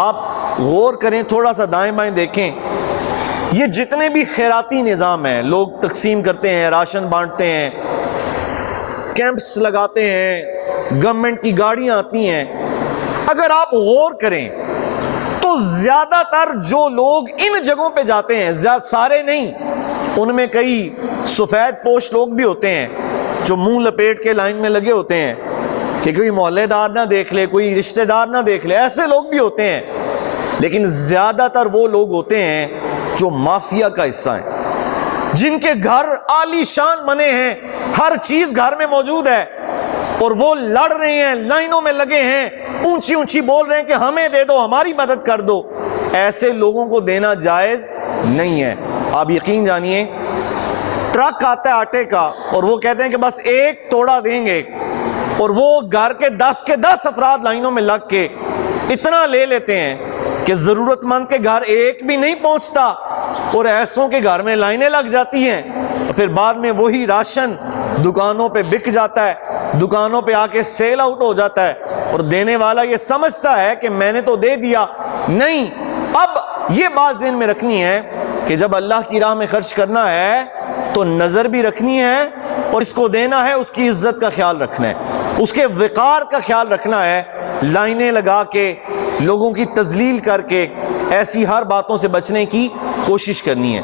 آپ غور کریں، تھوڑا سا دائیں بائیں دیکھیں، یہ جتنے بھی خیراتی نظام ہیں، لوگ تقسیم کرتے ہیں، راشن بانٹتے ہیں، کیمپس لگاتے ہیں، گورنمنٹ کی گاڑیاں آتی ہیں، اگر آپ غور کریں تو زیادہ تر جو لوگ ان جگہوں پہ جاتے ہیں، سارے نہیں، ان میں کئی سفید پوش لوگ بھی ہوتے ہیں جو منہ لپیٹ کے لائن میں لگے ہوتے ہیں کہ کوئی محلے دار نہ دیکھ لے، کوئی رشتہ دار نہ دیکھ لے، ایسے لوگ بھی ہوتے ہیں، لیکن زیادہ تر وہ لوگ ہوتے ہیں جو مافیا کا حصہ ہیں، جن کے گھر عالی شان بنے ہیں، ہر چیز گھر میں موجود ہے، اور وہ لڑ رہے ہیں، لائنوں میں لگے ہیں، اونچی اونچی بول رہے ہیں کہ ہمیں دے دو، ہماری مدد کر دو۔ ایسے لوگوں کو دینا جائز نہیں ہے۔ آپ یقین جانیے، ٹرک آتا ہے آٹے کا اور وہ کہتے ہیں کہ بس ایک توڑا دیں گے، اور وہ گھر کے 10 افراد لائنوں میں لگ کے اتنا لے لیتے ہیں کہ ضرورت مند کے گھر ایک بھی نہیں پہنچتا، اور ایسوں کے گھر میں لائنیں لگ جاتی ہیں، اور پھر بعد میں وہی راشن دکانوں پہ بک جاتا ہے، دکانوں پہ آ کے سیل آؤٹ ہو جاتا ہے، اور دینے والا یہ سمجھتا ہے کہ میں نے تو دے دیا۔ نہیں، اب یہ بات ذہن میں رکھنی ہے کہ جب اللہ کی راہ میں خرچ کرنا ہے تو نظر بھی رکھنی ہے، اور اس کو دینا ہے، اس کی عزت کا خیال رکھنا ہے، اس کے وقار کا خیال رکھنا ہے۔ لائنیں لگا کے، لوگوں کی تذلیل کر کے، ایسی ہر باتوں سے بچنے کی کوشش کرنی ہے۔